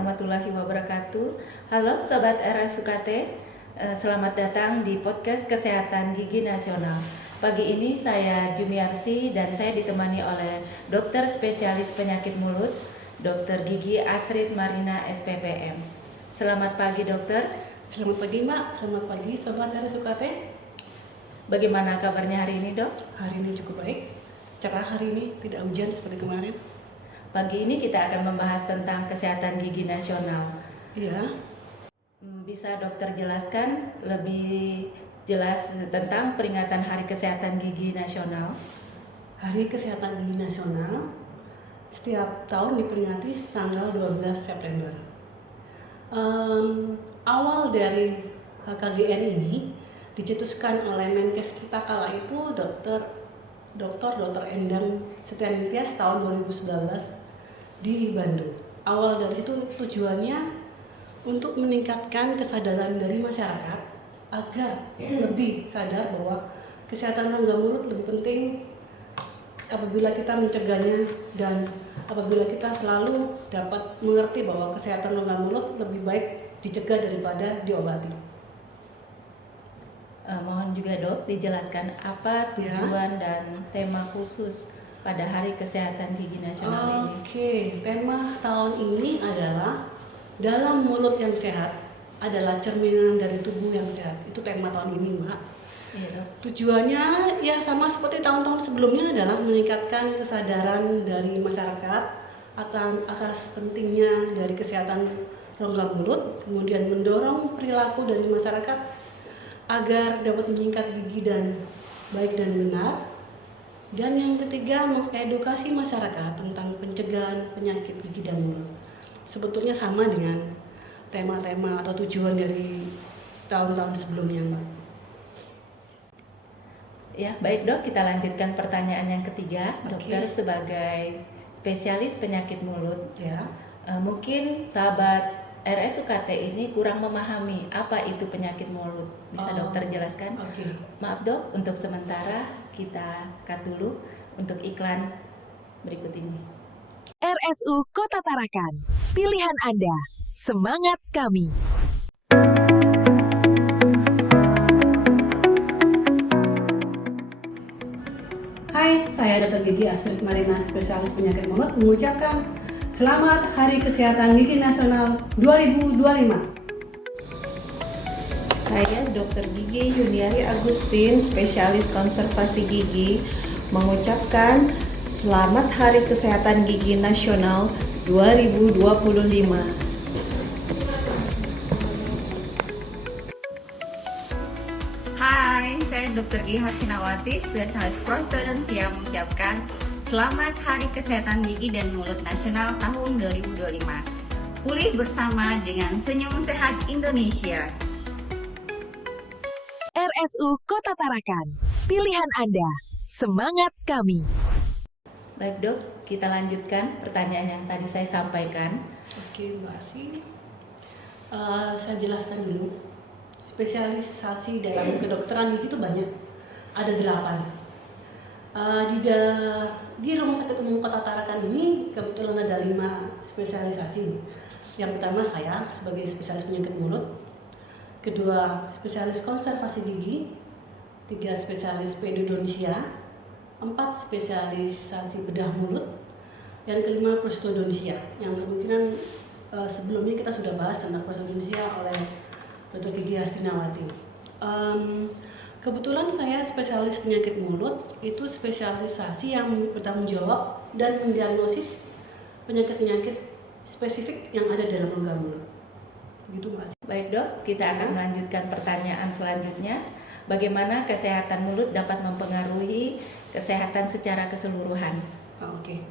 warahmatullahi wabarakatuh. Halo Sobat RSUKT, selamat datang di podcast Kesehatan Gigi Nasional. Pagi ini saya Jumiarsi dan saya ditemani oleh dokter spesialis penyakit mulut, Dr. Gigi Astrid Marina SPPM. Selamat pagi dokter. Selamat pagi Mbak, selamat pagi Sobat RSUKT. Bagaimana kabarnya hari ini dok? Hari ini cukup baik, cerah hari ini, tidak hujan seperti kemarin. Pagi ini kita akan membahas tentang kesehatan gigi nasional. Iya. Bisa dokter jelaskan lebih jelas tentang peringatan Hari Kesehatan Gigi Nasional? Hari Kesehatan Gigi Nasional setiap tahun diperingati tanggal 12 September. Awal dari HKGN ini dicetuskan oleh Menkes kita kala itu Dr. Endang Setianingtyas tahun 2019 di Bandung. Awal dari situ tujuannya untuk meningkatkan kesadaran dari masyarakat agar lebih sadar bahwa kesehatan rongga mulut lebih penting apabila kita mencegahnya, dan apabila kita selalu dapat mengerti bahwa kesehatan rongga mulut lebih baik dicegah daripada diobati. Mohon juga dok dijelaskan apa tujuan dan tema khusus pada Hari Kesehatan Gigi Nasional ini. Oke, tema tahun ini adalah dalam mulut yang sehat adalah cerminan dari tubuh yang sehat. Itu tema tahun ini, Mbak. Iya dok. Tujuannya ya sama seperti tahun-tahun sebelumnya, adalah meningkatkan kesadaran dari masyarakat atas pentingnya dari kesehatan rongga mulut, kemudian mendorong perilaku dari masyarakat agar dapat meningkat gigi dan baik dan benar. Dan yang ketiga, mengedukasi masyarakat tentang pencegahan penyakit gigi dan mulut. Sebetulnya sama dengan tema-tema atau tujuan dari tahun-tahun sebelumnya, Mbak. Ya, baik dok, kita lanjutkan pertanyaan yang ketiga. Dokter sebagai spesialis penyakit mulut, Ya. Mungkin sahabat RSUKT ini kurang memahami apa itu penyakit mulut. Bisa dokter jelaskan? Oke. Maaf dok, untuk sementara kita cut dulu untuk iklan berikut ini. RSU Kota Tarakan, pilihan Anda, semangat kami. Hai, saya Dr. Gigi Astrid Marina, spesialis penyakit mulut, mengucapkan Selamat Hari Kesehatan Gigi Nasional 2025. Saya Dr. Gigi Yuniari Agustin, spesialis konservasi gigi, mengucapkan Selamat Hari Kesehatan Gigi Nasional 2025. Hai, saya Dr. Gigi Hastinawati, spesialis prostodontia, mengucapkan Selamat Hari Kesehatan Gigi dan Mulut Nasional tahun 2025. Pulih bersama dengan Senyum Sehat Indonesia. RSU Kota Tarakan, pilihan Anda, semangat kami. Baik dok, kita lanjutkan pertanyaan yang tadi saya sampaikan. Oke, Mbak Asi. Saya jelaskan dulu. Spesialisasi dalam kedokteran gigi itu banyak. Ada 8. Di Rumah Sakit Umum Kota Tarakan ini kebetulan ada 5 spesialisasi. Yang pertama saya sebagai spesialis penyakit mulut, kedua spesialis konservasi gigi, 3 spesialis pedodontia, 4 spesialisasi bedah mulut, yang kelima prostodontia, yang kemungkinan sebelumnya kita sudah bahas tentang prostodontia oleh Dr. Gigi Hastinawati. Kebetulan saya spesialis penyakit mulut, itu spesialisasi yang bertanggung jawab dan mendiagnosis penyakit-penyakit spesifik yang ada dalam rongga mulut. Gitu, Mas. Baik dok, kita akan melanjutkan pertanyaan selanjutnya. Bagaimana kesehatan mulut dapat mempengaruhi kesehatan secara keseluruhan? Oke.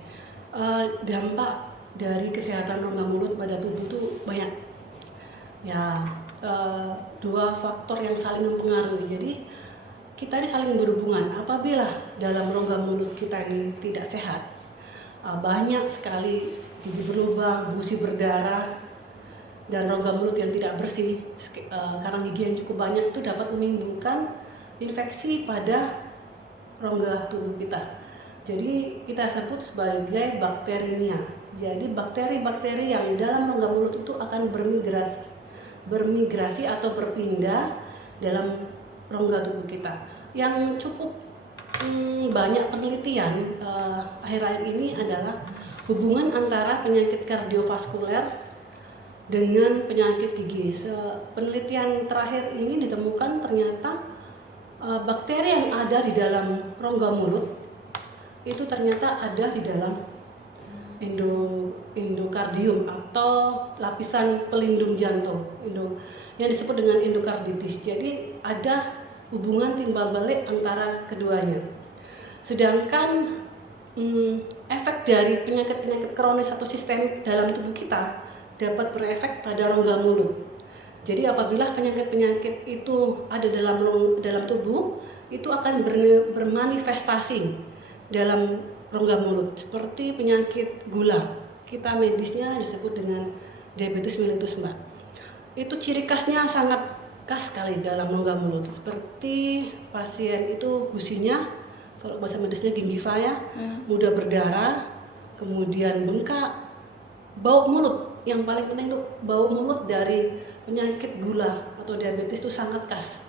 Dampak dari kesehatan rongga mulut pada tubuh itu banyak. Ya, 2 faktor yang saling mempengaruhi. Jadi kita ini saling berhubungan. Apabila dalam rongga mulut kita ini tidak sehat, banyak sekali gigi berlubang, gusi berdarah, dan rongga mulut yang tidak bersih, karena gigi yang cukup banyak itu dapat menimbulkan infeksi pada rongga tubuh kita. Jadi kita sebut sebagai bakteriemia. Jadi bakteri-bakteri yang di dalam rongga mulut itu akan bermigrasi atau berpindah dalam rongga tubuh kita. Yang cukup banyak penelitian akhir-akhir ini adalah hubungan antara penyakit kardiovaskuler dengan penyakit gigi. Penelitian terakhir ini ditemukan ternyata bakteri yang ada di dalam rongga mulut itu ternyata ada di dalam endokardium atau lapisan pelindung jantung yang disebut dengan endokarditis. Jadi ada hubungan timbal balik antara keduanya. Sedangkan efek dari penyakit-penyakit kronis atau sistemik dalam tubuh kita dapat berefek pada rongga mulut. Jadi apabila penyakit-penyakit itu ada dalam tubuh, itu akan bermanifestasi dalam rongga mulut seperti penyakit gula. Kita medisnya disebut dengan diabetes mellitus, Mbak. Itu ciri khasnya sangat khas sekali dalam rongga mulut. Seperti pasien itu gusinya, kalau bahasa medisnya gingiva ya, mudah berdarah, kemudian bengkak, bau mulut. Yang paling penting itu bau mulut dari penyakit gula atau diabetes itu sangat khas.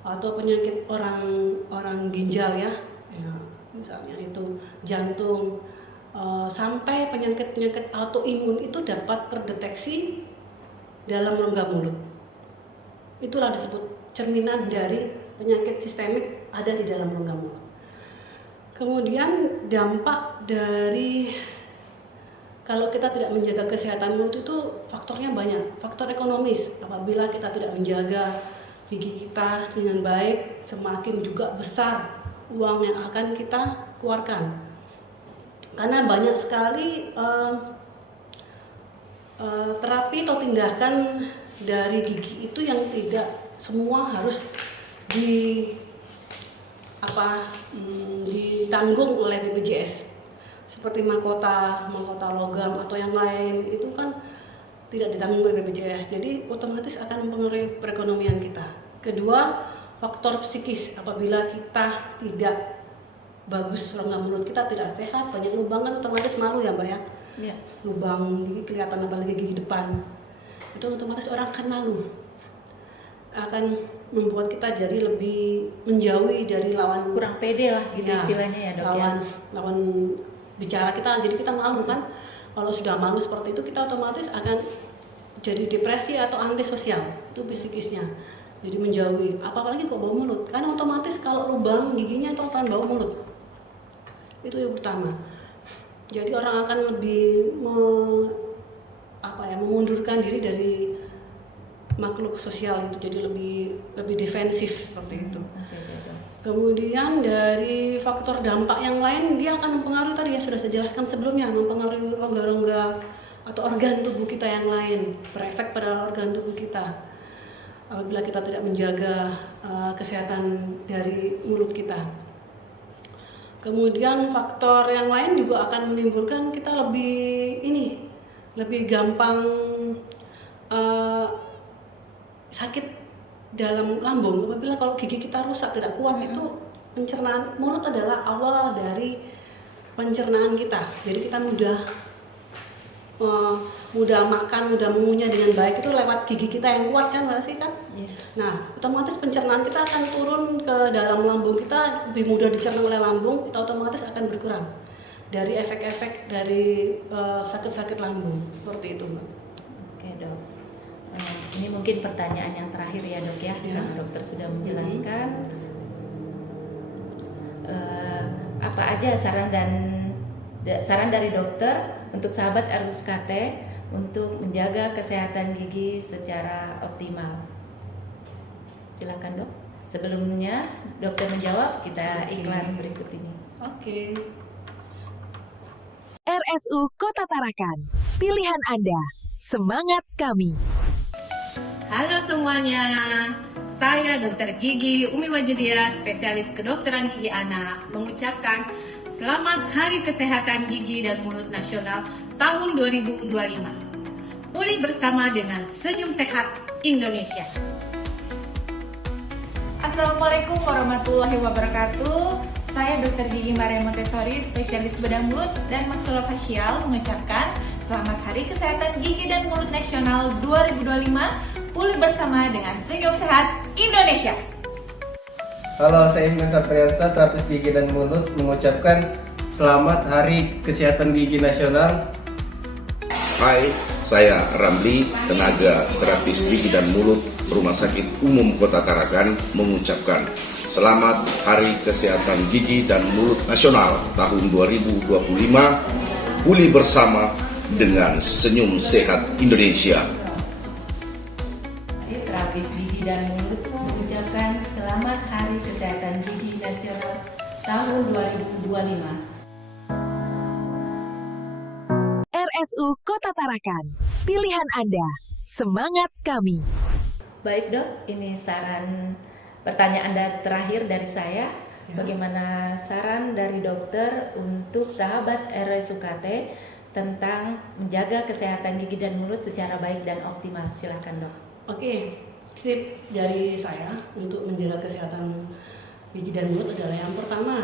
Atau penyakit orang ginjal ya, misalnya itu jantung, sampai penyakit-penyakit autoimun itu dapat terdeteksi dalam rongga mulut. Itulah disebut cerminan dari penyakit sistemik ada di dalam rongga mulut. Kemudian dampak dari kalau kita tidak menjaga kesehatan mulut itu faktornya banyak. Faktor ekonomis, apabila kita tidak menjaga gigi kita dengan baik, semakin juga besar uang yang akan kita keluarkan. Karena banyak sekali terapi atau tindakan dari gigi itu yang tidak semua harus ditanggung oleh BPJS. Seperti mahkota logam atau yang lain itu kan tidak ditanggung oleh BPJS, jadi otomatis akan mempengaruhi perekonomian kita. Kedua, faktor psikis. Apabila kita tidak bagus rongga mulut kita tidak sehat, banyak lubang kan otomatis malu ya Mbak ya. Ya. Lubang gigi kelihatan, apalagi gigi depan, itu otomatis orang akan malu, akan membuat kita jadi lebih menjauhi dari lawan, Kurang pede lah gitu ya, istilahnya ya dok lawan bicara kita, jadi kita malu kan. Kalau sudah malu seperti itu, kita otomatis akan jadi depresi atau antisosial, itu psikisnya, jadi menjauhi. Apalagi kok bau mulut, karena otomatis kalau lubang giginya itu akan bau mulut. Itu yang pertama. Jadi orang akan lebih memundurkan diri dari makhluk sosial itu, jadi lebih defensif seperti itu. Kemudian dari faktor dampak yang lain, dia akan mempengaruhi tadi ya sudah saya jelaskan sebelumnya, mempengaruhi rongga-rongga atau organ tubuh kita yang lain, berefek pada organ tubuh kita apabila kita tidak menjaga kesehatan dari mulut kita. Kemudian faktor yang lain juga akan menimbulkan kita lebih gampang sakit dalam lambung. Apabila kalau gigi kita rusak tidak kuat, itu pencernaan mulut adalah awal dari pencernaan kita. Jadi kita mudah makan, mudah mengunyah dengan baik itu lewat gigi kita yang kuat kan, Mbak sih kan? Yeah. Nah, otomatis pencernaan kita akan turun ke dalam lambung kita, lebih mudah dicerna oleh lambung, kita otomatis akan berkurang dari efek-efek dari sakit-sakit lambung seperti itu, Mbak. Oke dok. Ini mungkin pertanyaan yang terakhir ya dok ya, karena dokter sudah menjelaskan apa aja saran dari dokter untuk sahabat RSUKT untuk menjaga kesehatan gigi secara optimal. Silakan dok. Sebelumnya dokter menjawab, kita iklan berikut ini. Oke. RSU Kota Tarakan, pilihan Anda, semangat kami. Halo semuanya, saya Dr. Gigi Umi Wajedia, spesialis kedokteran gigi anak, mengucapkan Selamat Hari Kesehatan Gigi dan Mulut Nasional tahun 2025. Pulih bersama dengan Senyum Sehat Indonesia. Assalamualaikum warahmatullahi wabarakatuh. saya Dr. Gigi Maria Montessori, spesialis bedah mulut dan maksulofacial mengucapkan Selamat Hari Kesehatan Gigi dan Mulut Nasional 2025, pulih bersama dengan senyum sehat Indonesia. Halo, saya Ihsan Sapriansa, terapis gigi dan mulut mengucapkan Selamat Hari Kesehatan Gigi Nasional. Hai, saya Ramli, tenaga terapis gigi dan mulut Rumah Sakit Umum Kota Tarakan mengucapkan Selamat Hari Kesehatan Gigi dan Mulut Nasional tahun 2025, pulih bersama dengan senyum sehat Indonesia. Terapis gigi dan mulut mengucapkan Selamat Hari Kesehatan Gigi Nasional tahun 2025. RSU Kota Tarakan, pilihan Anda, semangat kami. Baik dok, ini pertanyaan terakhir dari saya. Bagaimana saran dari dokter untuk sahabat RSUKT tentang menjaga kesehatan gigi dan mulut secara baik dan optimal? Silakan dok. Oke, tip dari saya untuk menjaga kesehatan gigi dan mulut adalah yang pertama,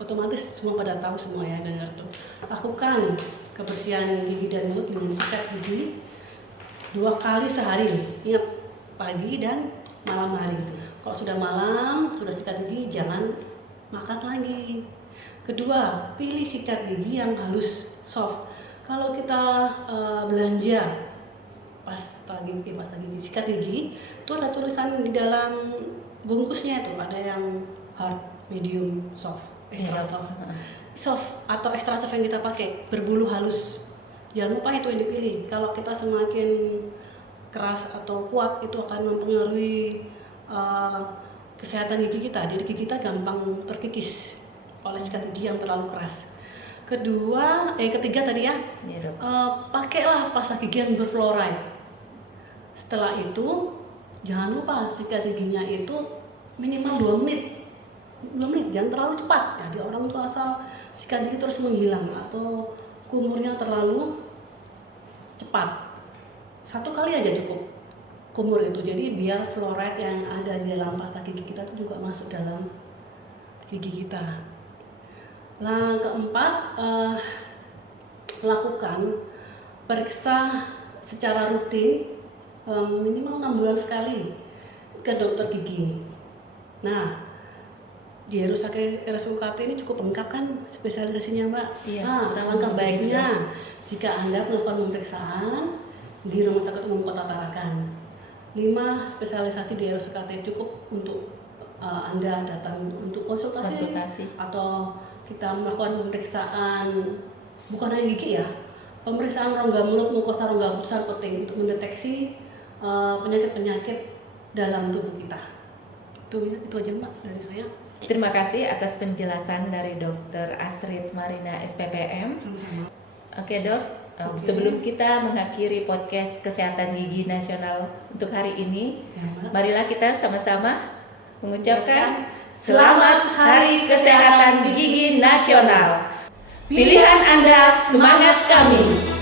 otomatis semua pada tahu semua ya, dengar tuh. Lakukan kebersihan gigi dan mulut dengan sikat gigi 2 kali sehari. Ingat, pagi dan malam hari. Kalau sudah malam, sudah sikat gigi, jangan makan lagi. Kedua, pilih sikat gigi yang halus, soft. Kalau kita belanja pasta gigi, sikat gigi, itu ada tulisan di dalam bungkusnya itu, ada yang hard, medium, soft, extra soft atau extra soft yang kita pakai berbulu halus. Jangan lupa itu yang dipilih. Kalau kita semakin keras atau kuat, itu akan mempengaruhi kesehatan gigi kita. Jadi gigi kita gampang terkikis oleh sikat gigi yang terlalu keras. Ketiga tadi ya, pakailah pasta gigi yang berfluoride. Setelah itu jangan lupa sikat giginya itu minimal 2 menit. 2 menit, jangan terlalu cepat. Jadi orang tuh asal sikat gigi terus menghilang atau kumurnya terlalu cepat. 1 kali aja cukup kumur itu. Jadi biar fluoride yang ada di dalam pasta gigi kita itu juga masuk dalam gigi kita. Nah, keempat, lakukan periksa secara rutin minimal 6 bulan sekali ke dokter gigi. Nah, di RSUKT ini cukup lengkap kan spesialisasinya Mbak? Iya, langkah baiknya jika Anda melakukan pemeriksaan di Rumah Sakit Umum Kota Tarakan. 5 spesialisasi di RSUKT cukup untuk Anda datang untuk konsultasi atau kita melakukan pemeriksaan bukan hanya gigi ya, pemeriksaan rongga mulut, mukosa rongga mulut sangat penting untuk mendeteksi penyakit-penyakit dalam tubuh kita. Itu aja Mbak dari saya. Terima kasih atas penjelasan dari Dr. Astrid Marina SPPM. Sama-sama. Oke dok, sebelum kita mengakhiri podcast Kesehatan Gigi Nasional untuk hari ini, marilah kita sama-sama mengucapkan Selamat Hari Kesehatan Gigi Nasional. Pilihan Anda, semangat kami.